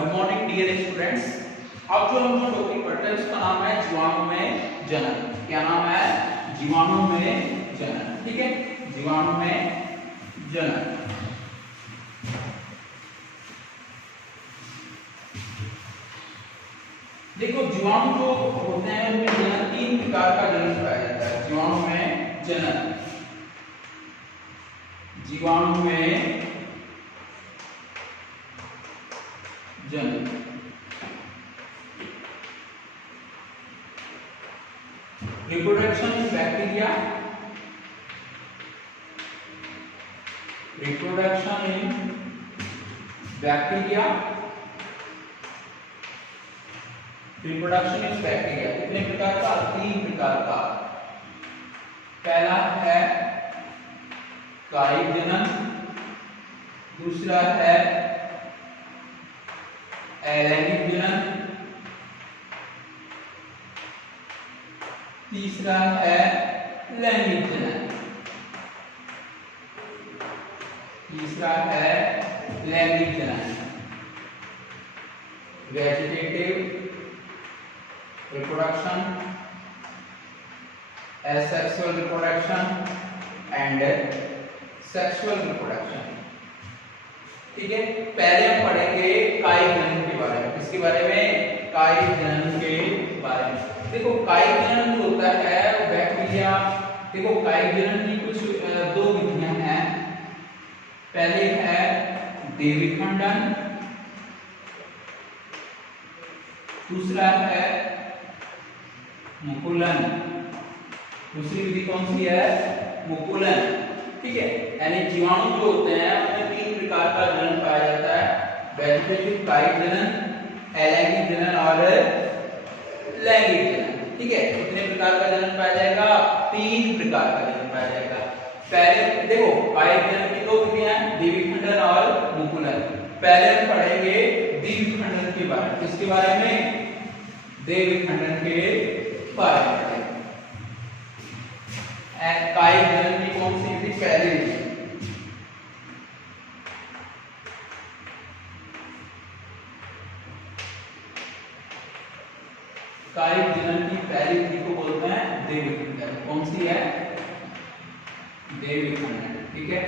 Good morning dear students. अब जो हम टॉपिक पढ़ते हैं उसका नाम है जीवाणु में जनन। क्या नाम है? जीवाणु में जनन। ठीक है, जीवाणु में जनन। देखो, जीवाणु जो होते हैं उनमें जनन 3 प्रकार का जनन पाया जाता है। जीवाणु में जनन, जीवाणु में जनन। Reproduction in bacteria, reproduction in bacteria, reproduction in bacteria. कितने प्रकार का? 3 प्रकार का। पहला है कायिक जनन, दूसरा है अलैंगिक जनन, तीसरा है लैंगिक जनन। तीसरा है लैंगिक जनन। Vegetative reproduction, asexual reproduction and sexual reproduction। ठीक है, पहले हम पढ़ेंगे कायिक जनन के बारे में। किसके बारे में? कायिक जनन के बारे में। देखो, कायिक जनन जो होता है बैक्टीरिया, देखो कायिक जनन की कुछ 2 विधियां हैं। पहले है देविखंडन, दूसरा है मुकुलन। दूसरी विधि कौन सी है? मुकुलन। ठीक है, यानी जीवाणु जो होते हैं उनमें 3 प्रकार का जनन पाया जाता है। वेजिटेटिव कायिक जनन, अलैंगिक जनन और लैंगिक जनन। ठीक है, कितने प्रकार का जनन पाया जाएगा? 3 प्रकार का जनन पाया जाएगा। पहले देखो, कायिक जनन की 2 विधियां, देविखंडन और मुकुलन। पहले हम पढ़ेंगे देविखंडन के बारे में। किसके बारे में? देविखंडन के बारे में। कायिक जनन की कौन सी विधि? पहली विधि। कायिक जनन की पहली विधि को बोलते हैं देविखंडन। कौन सी है? देविखंडन। ठीक है,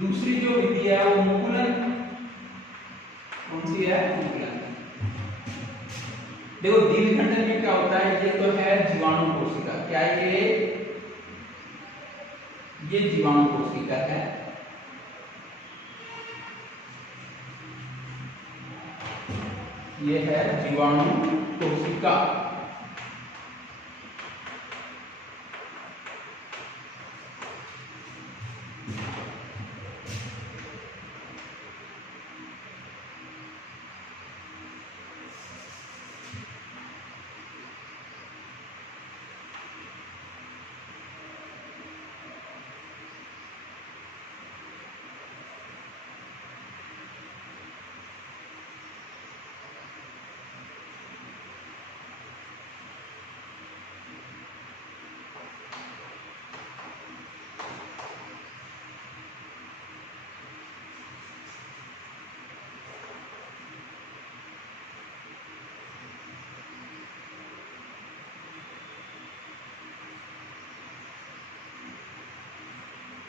दूसरी जो विधि है वो मुकुलन। कौन सी है? मुकुलन। देखो, देविखंडन में क्या होता है? ये तो है जीवाणु कोशिका। क्या ये जीवाणु कोशिका है। ये है जीवाणु कोशिका।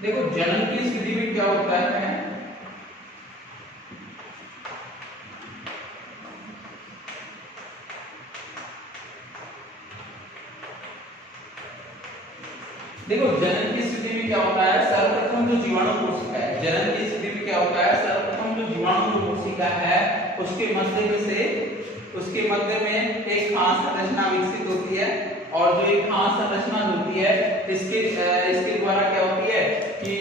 देखो, जनन की स्थिति में क्या होता है? देखो, जनन की स्थिति में क्या होता है? सर्वप्रथम जो जीवाणु कोशिका है, जनन की स्थिति में क्या होता है? सर्वप्रथम जो जीवाणु कोशिका है उसके मध्य में एक खास संरचना विकसित होती है। और जो एक खास संरचना होती है इसके द्वारा क्या होती है कि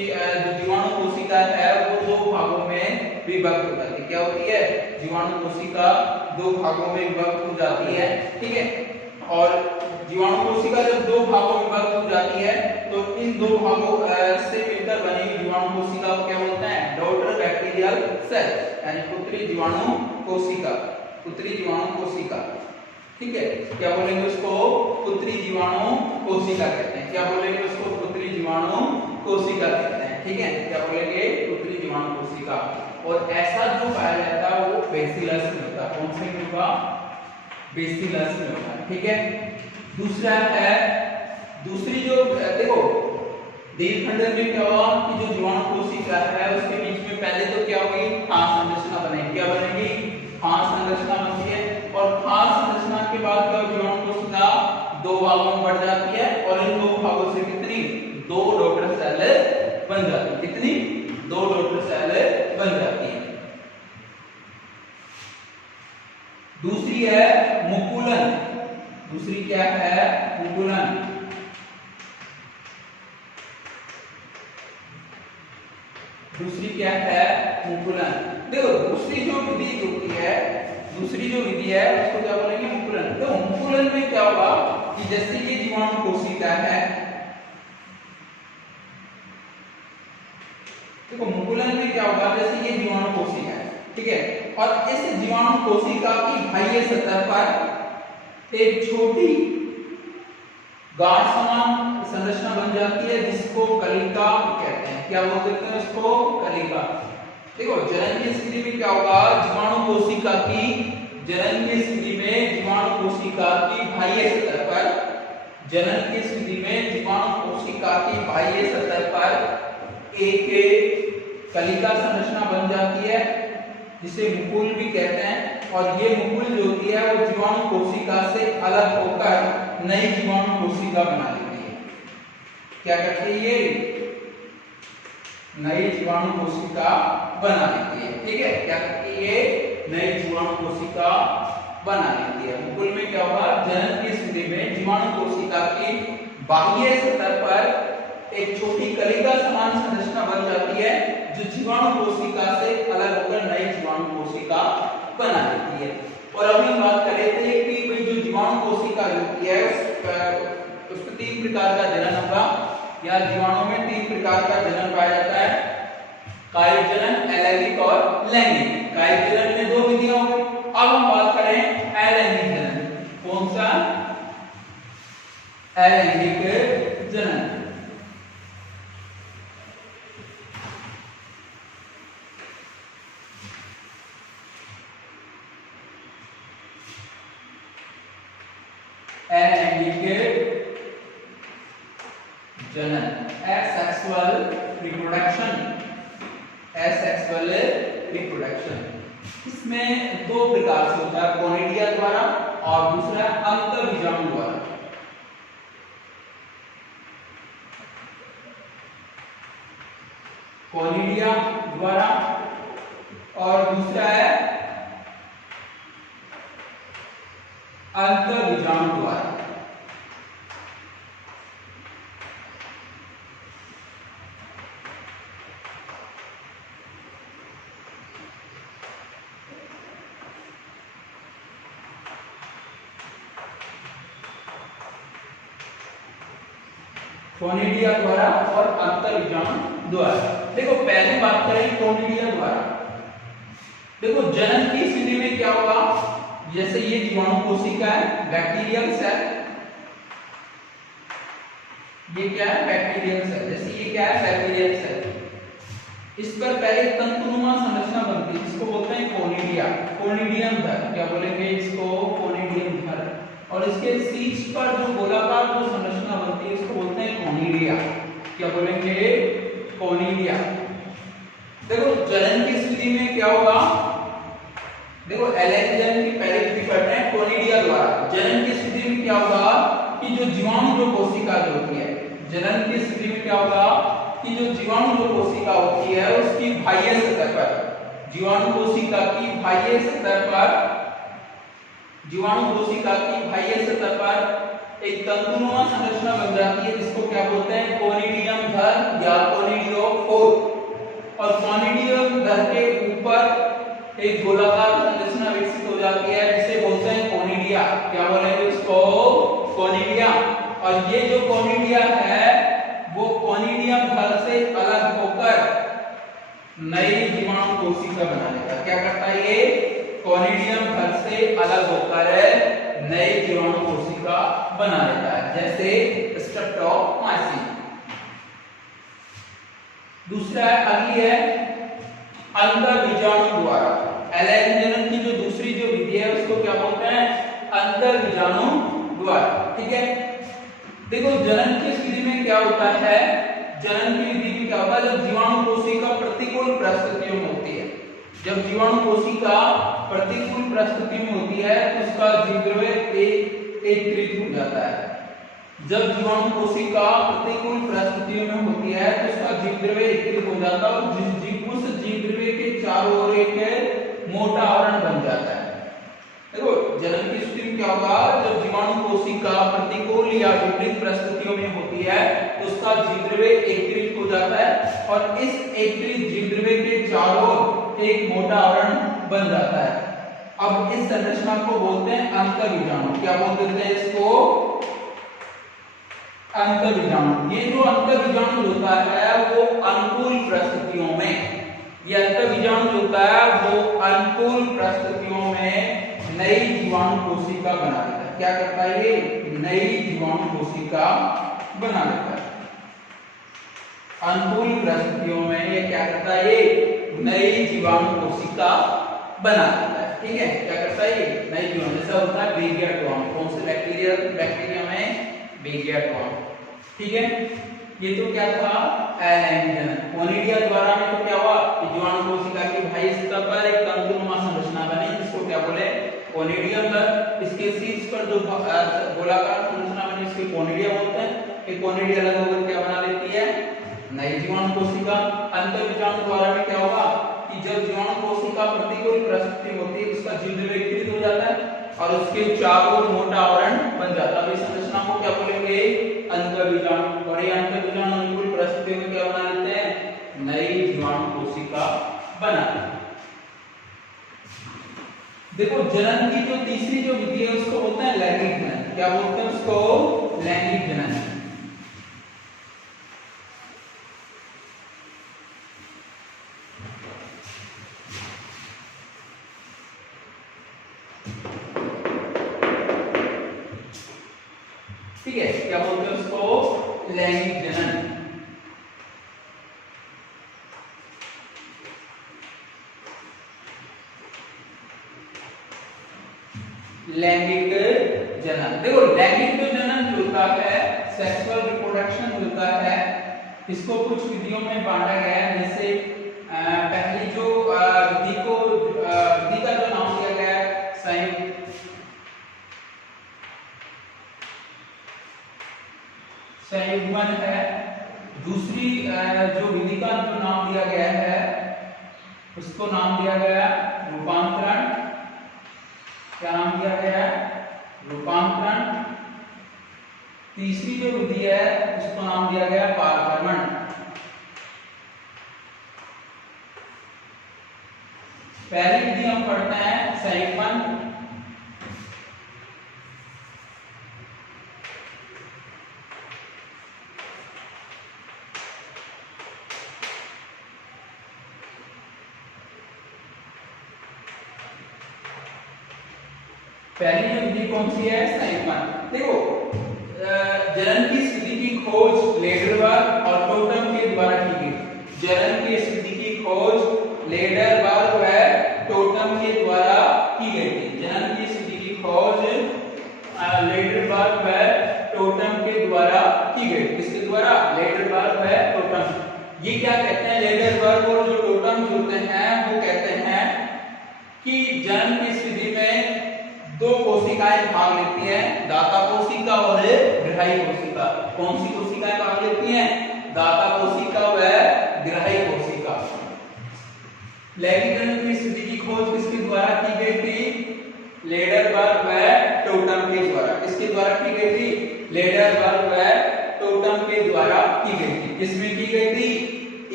जो जीवाणु कोशिका है वो 2 भागों में विभक्त हो जाती है। क्या होती है? जीवाणु कोशिका 2 भागों में विभक्त हो जाती है। ठीक है, और जीवाणु कोशिका जब 2 भागों में विभक्त हो जाती है तो इन 2 भागों से मिलकर बनी जीवाणु कोशिका को क्या बोलते हैं? डॉटर बैक्टीरियल सेल, यानी पुत्री जीवाणु कोशिका। पुत्री जीवाणु कोशिका। ठीक है, क्या बोलेंगे उसको? पुत्री जीवाणु कोशिका कहते हैं। क्या बोलेंगे उसको? पुत्री जीवाणु कोशिका कहते हैं। ठीक है, क्या बोलेंगे, उत्तरी जीवाणु कोशिका। और ऐसा जो पाया जाता है वो बेसिलस में होता है। कौन से में होगा, बेसिलस में होता है, ठीक है। दूसरा है, दूसरी जो देखो दीर्घखंडन में क्या हुआ कि जो जीवाणु कोशिका है उसके बीच में पहले तो क्या होगी, खास संरचना बनेगी। क्या बनेगी, खास संरचना बनती है। और खास संरचना के बाद क्या जीवाणु कोशिका दो भागों में बढ़ जाती है और इन दो भागों से कितनी, दो डॉटर सेल बन जाती है। कितनी, दो डॉटर सेल बन जाती है। दूसरी है मुकुलन। दूसरी क्या है, मुकुलन। दूसरी क्या है, मुकुलन। देखो दूसरी जो विधि होती है, दूसरी जो विधि है उसको क्या बोलेंगे, मुकुलन। तो मुकुलन में क्या होगा कि जैसे ये जीवाणु कोशिका है, देखो मुकुलन में क्या होगा, जैसे ये जीवाणु कोशिका है, ठीक है, और इस जीवाणु कोशिका की बाह्य सतह पर एक छोटी गांठ समान संरचना बन जाती है जिसको कलिका कहते हैं। क्या बोलते हैं उसको, कलिका। देखो जनन की स्थिति में क्या होगा, जीवाणु कोशिका की, जनन की स्थिति में जीवाणु कोशिका की बाह्य सतह पर, जनन की स्थिति में जीवाणु कोशिका की बाह्य सतह पर एक कलिका संरचना बन जाती है जिसे मुकुल भी कहते हैं। और ये मुकुल जो होती है वो जीवाणु कोशिका से अलग होकर नई जीवाणु कोशिका बना लेती है। क्या करती है, ये नई जीवाणु कोशिका बना लेती है, ठीक है। क्या करती है, ये नई जीवाणु कोशिका बना लेती है। मुकुल में क्या होगा, जनन की स्थिति में जीवाणु कोशिका की बाह्य सतह पर एक छोटी कलिका समान संरचना बन जाती है जो जीवाणु कोशिका से अलग होकर नई जीवाणु कोशिका बना लेती है। और अब हम बात कर रहे थे कि भाई जो जीवाणु कोशिका होती है उसको तीन प्रकार का जनन होगा, या जीवाणु में तीन प्रकार का जनन पाया जाता है, कायिक जनन, अलैंगिक और लैंगिक। कायिक जनन में दो विधियां होंगी। अब हम बात करें अलैंगिक जनन। कौन सा, अलैंगिक जनन। अलैंगिक जनन, asexual reproduction, asexual reproduction। इसमें दो प्रकार से होता है, कोनिडिया द्वारा और दूसरा अंतःबीजाणु द्वारा। कोनिडिया द्वारा और दूसरा है अंतःबीजाणु द्वारा। कोनिडिया द्वारा और अंतःबीजाणु द्वारा। देखो पहले बात करें कोनिडिया द्वारा। देखो जनन की स्थिति में क्या होगा, जैसे ये जीवाणु कोशिका है, बैक्टीरियल सेल, ये क्या है, बैक्टीरियल सेल। जैसे ये क्या है, बैक्टीरियल सेल। इस पर पहले तंतुनुमा संरचना बनती है जिसको बोलते हैं कोनिडिया, कोनिडियम धर। क्या बोलेंगे इसको, कोनिडियम धर। और इसके शीर्ष पर जो गोलाकार जो संरचना बनती है इसको बोलते हैं कोनिडिया। क्या बोलेंगे, कोनिडिया। देखो जनन की स्थिति में क्या होगा, देखो जनन की पहले विधि पढ़ते हैं कोनिडिया द्वारा। जनन की स्थिति में क्या होगा कि जो जीवाणु जो कोशिका जो होती है, जनन की स्थिति में क्या होगा कि जो जीवाणु जो कोशिका होती है उसकी बाह्य सतह पर, जीवाणु कोशिका की बाह्य सतह पर, जीवाणु कोशिका की बाह्य सतह पर एक तंतुनुमा संरचना बन जाती है जिसको क्या बोलते हैं, कोनिडियम धर या कोनिडियोफोर। और कोनिडियम धर के ऊपर एक गोलाकार संरचना विकसित हो जाती है जिसे बोलते हैं कोनिडिया। क्या बोलेंगे उसको, कोनिडिया। और ये जो कोनिडिया है वो कोनिडियम धर से अलग होकर नई जीवाणु कोशिका बना लेगा। क्या करता है ये, कोनिडियम धर से अलग होकर नई जीवाणु कोशिका बना लेता है, जैसे स्ट्रेप्टोमाइसिन। दूसरा है, अगली है अंतर बीजाणु द्वारा। एलएन जनन की जो दूसरी जो विधि है उसको क्या बोलते हैं, अंतर बीजाणु द्वारा। ठीक है, देखो जनन की स्थिति में क्या होता है, जनन की विधि में क्या होता है, जब जीवाणु कोशिका प्रतिकूल परिस्थितियों में होती है, जब जीवाणु कोशिका प्रतिकूल परिस्थिति में होती है तो उसका जीवद्रव्य एकत्रित हो जाता है। जब जीवाणु कोशिका प्रतिकूल परिस्थितियों में होती है तो उसका जीवद्रव्य एकत्रित हो जाता है और उस जीवद्रव्य के चारों ओर एक मोटा आवरण बन जाता है। देखो जनन की स्थिति में क्या होगा, जब जीवाणु कोशिका प्रतिकूल या विपरीत परिस्थितियों में होती है तो उसका जीवद्रव्य एकत्रित हो जाता है और इस एकत्रित जीवद्रव्य के चारों ओर एक मोटा आवरण बन जाता है। अब इस संरचना को बोलते हैं अंतर्बीजाणु। क्या बोलते हैं इसको, अंतर्बीजाणु। ये जो अंतर्बीजाणु होता है वो अनुकूल परिस्थितियों में, ये अंतर्बीजाणु होता है वो अनुकूल परिस्थितियों में नई जीवाणु कोशिका बना देता है। क्या करता है ये, नई जीवाणु कोशिका बना देता है। अनुकूल परिस्थितियों में ये क्या करता है, ये नई जीवाणु कोशिका बना देता है। ठीक है, क्या करता है ये नई जीवाणु, जैसा होता है बेगियाटोम, कौन से बैक्टीरिया में, बेगियाटोम। ठीक है, ये तो क्या था एलएन। कोनिडिया द्वारा में तो क्या हुआ कि जीवाणु कोशिका की बाह्य सतह पर एक तंतुनुमा संरचना बनी जिसको क्या बोले, कोनिडियम। इसके शीर्ष पर जो गोलाकार संरचना बनी इसके कोनिडिया बोलते हैं। ये कोनिडिया अलग होकर क्या बना लेती है, नई जीवाणु कोशिका। अंतर्बीजाणु द्वारा में क्या होगा कि जब जीवाणु कोशिका प्रतिकूल परिस्थिति होती है उसका जीवद्रव्य एकत्रित हो जाता है और उसके चारों ओर मोटा आवरण बन जाता है। इस संरचना को क्या बोलेंगे, अंतर्बीजाणु। और ये अंतर्बीजाणु अनुकूल परिस्थितियों में क्या बना लेते हैं, नई जीवाणु कोशिका बना लेते हैं। देखो जनन की जो तीसरी जो विधि है उसको बोलते हैं लैंगिक जनन। क्या बोलते हैं उसको, लैंगिक जनन। ठीक है, क्या बोलते हैं उसको, लैंगिक जनन। लैंगिक जनन। देखो लैंगिक जो जनन जो होता है, सेक्सुअल रिप्रोडक्शन जो होता है, इसको कुछ विधियों में बांटा गया है। जैसे पहली जो विधि का जो नाम दिया गया है संयुग्मन है। दूसरी जो विधि का जो नाम दिया गया है उसको नाम दिया गया रूपांतरण। क्या नाम दिया गया है, रूपांतरण। तीसरी जो विधि है उसको नाम दिया गया पारगमन। पहली विधि हम पढ़ते हैं संयुग्मन। पहली जो विधि कौन सी है, संयुग्मन। देखो जनन की स्थिति की खोज लेडरबर्ग और टोटम के द्वारा की गई। जनन की स्थिति की खोज लेडरबर्ग व टोटम के द्वारा की गई थी। जनन की स्थिति की खोज लेडरबर्ग व टोटम के द्वारा की गई। किसके द्वारा, लेडरबर्ग व टोटम। ये क्या कहते हैं, लेडरबर्ग और जो टोटम होते हैं वो कहते हैं कि जनन की स्थिति में दो कोशिकाएं भाग लेती हैं, दाता कोशिका और ग्राही कोशिका। कौन सी कोशिकाएं भाग लेती हैं, दाता कोशिका व ग्राही कोशिका। लैंगिक जनन की स्थिति की खोज किसके द्वारा की गई थी, लेडरबर्ग व टोटम के द्वारा। किसके द्वारा की गई थी, लेडरबर्ग व टोटम के द्वारा की गई थी। किसमें की गई थी,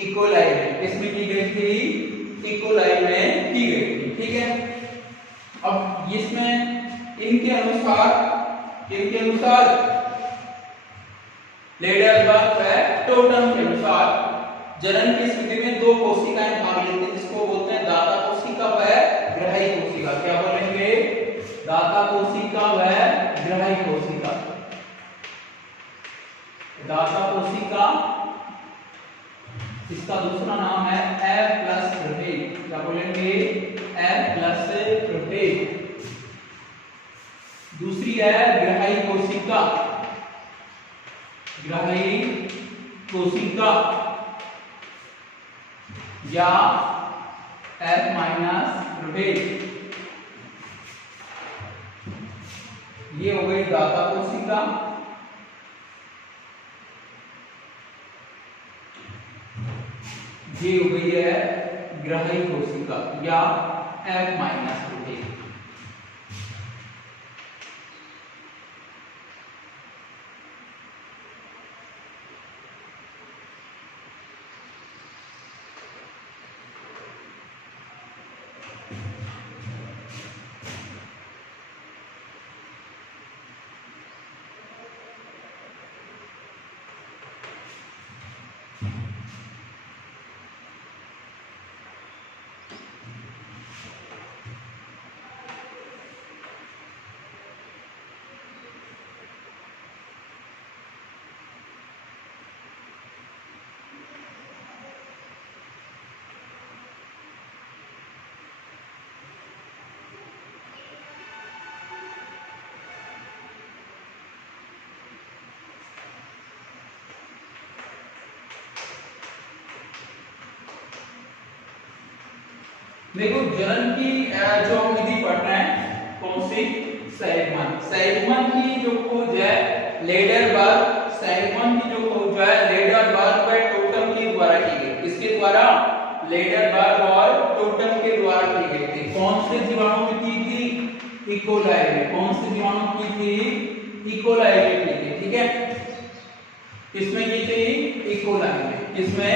इकोलाई में। किसमें की गई थी, इकोलाई में की गई थी। ठीक है, अब इसमें इनके अनुसार लेडरबर्ग व टोटम के अनुसार जनन की स्थिति में दो कोशिकाएं भाग लेती हैं जिसको बोलते हैं दाता कोशिका व ग्राही कोशिका। क्या बोलेंगे, दाता कोशिका व ग्राही कोशिका। दाता कोशिका इसका दूसरा नाम है F प्लस प्रभेद। क्या बोलेंगे? F प्लस प्रभेद। दूसरी है ग्राही कोशिका। ग्राही कोशिका या F माइनस प्रभेद। ये हो गई दाता कोशिका। ये हो गई है ग्राही कोशिका या F माइनस प्रभेद। देखो जलन की जो हम विधि पढ़ रहे हैं कौन सी? सैगमन। सैगमन की जो खोज है लेडरबर्ग। सैगमन की जो खोज है लेडरबर्ग व टोटम के द्वारा की गई। किसके द्वारा? लेडरबर्ग और टोटम के द्वारा की गई थी। कौन से जीवाणु में की थी? इकोलाई में। कौन से जीवाणु की थी? इकोलाई में की थी। ठीक है, किसमें की थी? इकोलाई में। किसमें?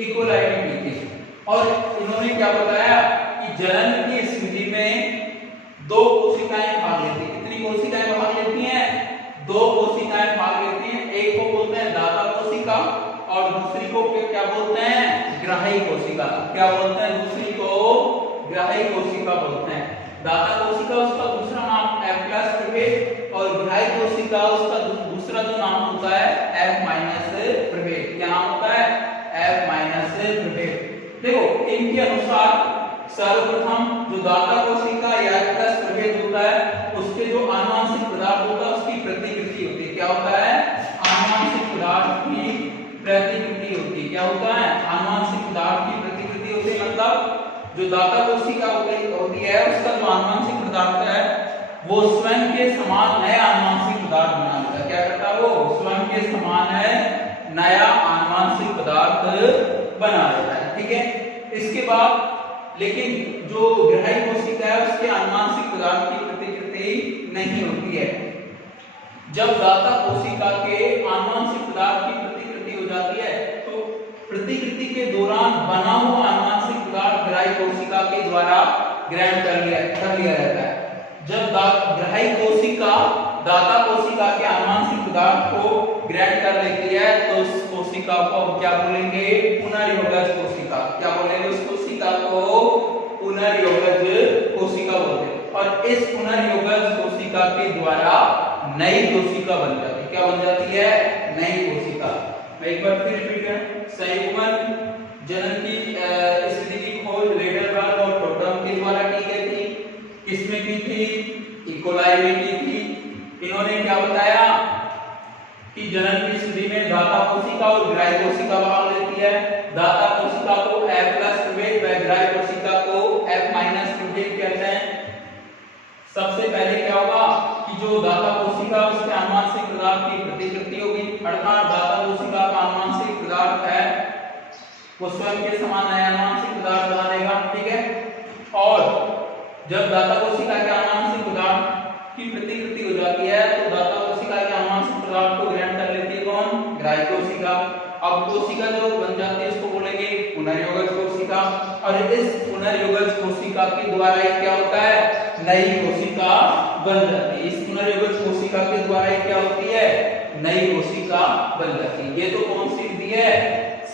इकोलाई में की थी। और इन्होंने क्या बताया कि जनन की स्थिति में दो कोशिकाएं भाग लेती हैं। कितनी कोशिकाएं भाग लेती हैं? दो कोशिकाएं भाग लेती हैं। एक को बोलते हैं दाता कोशिका और दूसरी को क्या बोलते हैं? ग्राही कोशिका। क्या बोलते हैं? दूसरी को ग्राही कोशिका बोलते हैं। दाता कोशिका उसका दूसरा नाम F प्लस प्रभेद और ग्राही कोशिका उसका दूसरा जो नाम होता है F माइनस प्रभेद। क्या नाम होता है? F माइनस प्रभेद। देखो इनके अनुसार सर्वप्रथम जो दाता कोशिका या प्लस प्रभेद होता है उसके जो आनुवंशिक पदार्थ होता है उसकी प्रतिकृति होती है। क्या होता है? आनुवंशिक पदार्थ की प्रतिकृति होती है। क्या होता है? आनुवंशिक पदार्थ की प्रतिकृति होती है। मतलब जो दाता कोशिका होती है उसका जो आनुवंशिक पदार्थ है वो स्वयं के समान नया आनुवंशिक पदार्थ बना लेता है। क्या करता है? वो स्वयं के समान है नया आनुवंशिक पदार्थ बना लेता है। ठीक है, इसके बाद लेकिन जो ग्राही कोशिका है उसके आनुवंशिक पदार्थ की प्रतिकृति नहीं होती है। जब दाता कोशिका के आनुवंशिक पदार्थ की प्रतिकृति हो जाती है तो प्रतिकृति के दौरान बना हुआ आनुवंशिक पदार्थ ग्राही कोशिका के द्वारा ग्रहण कर लिया जाता है। जब ग्राही कोशिका दाता कोशिका के आनुवंशिक पदार्थ को ग्रहण कर लेती है तो उस कोशिका को हम क्या बोलेंगे? पुनर्योगज कोशिका। क्या बोलेंगे? उस कोशिका को पुनर्योगज कोशिका बोलते हैं। और इस पुनर्योगज कोशिका के द्वारा नई कोशिका बन जाती है। क्या बन जाती है? नई कोशिका। मैं एक बार फिर रिपीट करें। सैगमन जनन की स्थिति की खोज लेडरबर्ग और टोटम के द्वारा की गई थी। किसमें की थी? इकोलाई में की थी। इन्होंने क्या बताया कि जनन की स्थिति में दाता कोशिका और ग्राही कोशिका भाग लेती है। दाता कोशिका को F प्लस प्रभेद व ग्राही कोशिका को F माइनस प्रभेद कहते हैं। सबसे पहले क्या होगा कि जो दाता कोशिका उसके आनुवंशिक पदार्थ की प्रतिकृति होगी। अर्थात दाता कोशिका का आनुवंशिक पदार्थ है वो स्वयं के समान नया आनुवंशिक पदार्थ बना लेगा। ठीक है, और जब दाता कोशिका के आनुवंशिक पदार्थ की प्रतिकृति हो जाती है तो दाता कोशिका के आनुवंशिक पदार्थ को ग्रहण कर लेती है कौन? ग्राही कोशिका। अब कोशिका जो बन जाती है उसको बोलेंगे पुनर्योगज कोशिका। और इस पुनर्योगज कोशिका के द्वारा क्या होता है? नई कोशिका बन जाती है। इस पुनर्योगज कोशिका के द्वारा क्या होती है? नई कोशिका बन जाती है। ये तो कौन सी विधि है?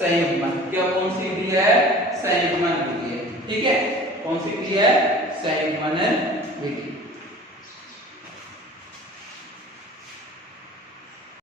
संयुग्मन। क्या कौन सी विधि है? संयुग्मन विधि है। ठीक है, कौन सी विधि है? संयुग्मन विधि।